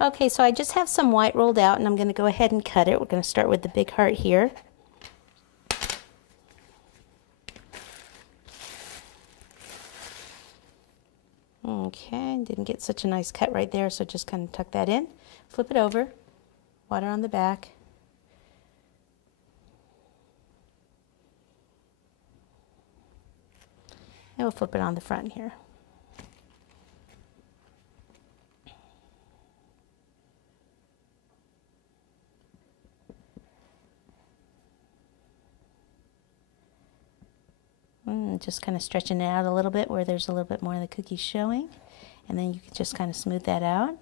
Okay, so I just have some white rolled out and I'm going to go ahead and cut it. We're going to start with the big heart here. Okay, didn't get such a nice cut right there, so just kind of tuck that in. Flip it over, water on the back. And we'll flip it on the front here. Just kind of stretching it out a little bit where there's a little bit more of the cookies showing. And then you can just kind of smooth that out.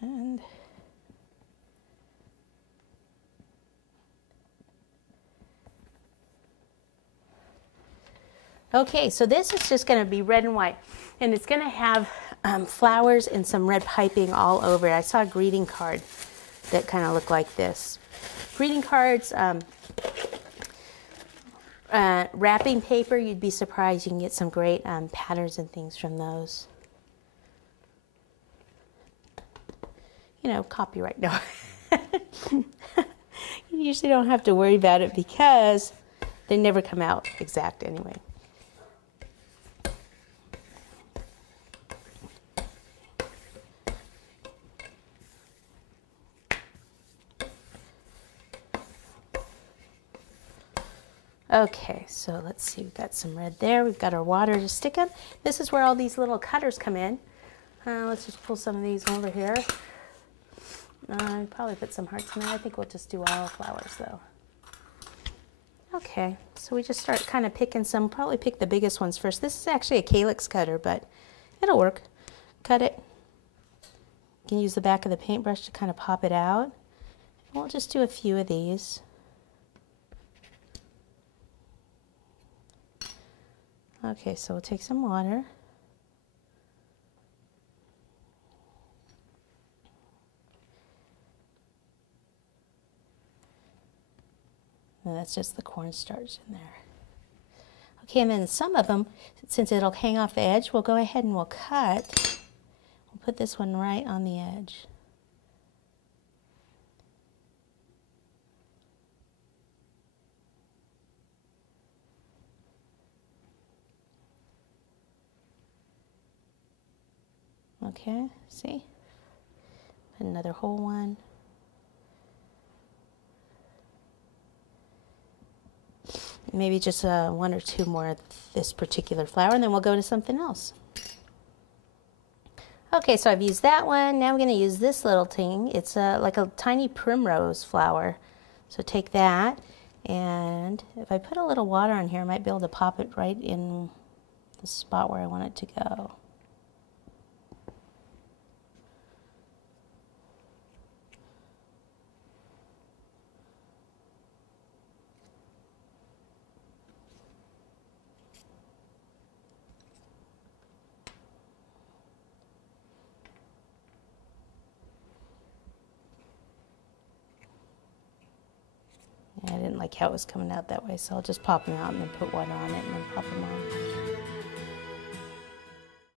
And okay, so this is just going to be red and white. And it's going to have flowers and some red piping all over it. I saw a greeting card that kind of looked like this. Greeting cards, wrapping paper, you'd be surprised. You can get some great patterns and things from those. You know, copyright, no. You usually don't have to worry about it because they never come out exact anyway. Okay, so let's see, we've got some red there. We've got our water to stick them. This is where all these little cutters come in. Let's just pull some of these over here. Probably put some hearts in there. I think we'll just do all flowers though. Okay, so we just start kind of picking some, probably pick the biggest ones first. This is actually a calyx cutter, but it'll work. Cut it. You can use the back of the paintbrush to kind of pop it out. And we'll just do a few of these. Okay, so we'll take some water. And that's just the cornstarch in there. Okay, and then some of them, since it'll hang off the edge, we'll go ahead and we'll cut. We'll put this one right on the edge. Okay, see? Put another whole one. Maybe just one or two more of this particular flower, and then we'll go to something else. Okay, so I've used that one. Now I'm going to use this little thing. It's like a tiny primrose flower. So take that, and if I put a little water on here, I might be able to pop it right in the spot where I want it to go. I didn't like how it was coming out that way, so I'll just pop them out and then put water on it and then pop them on.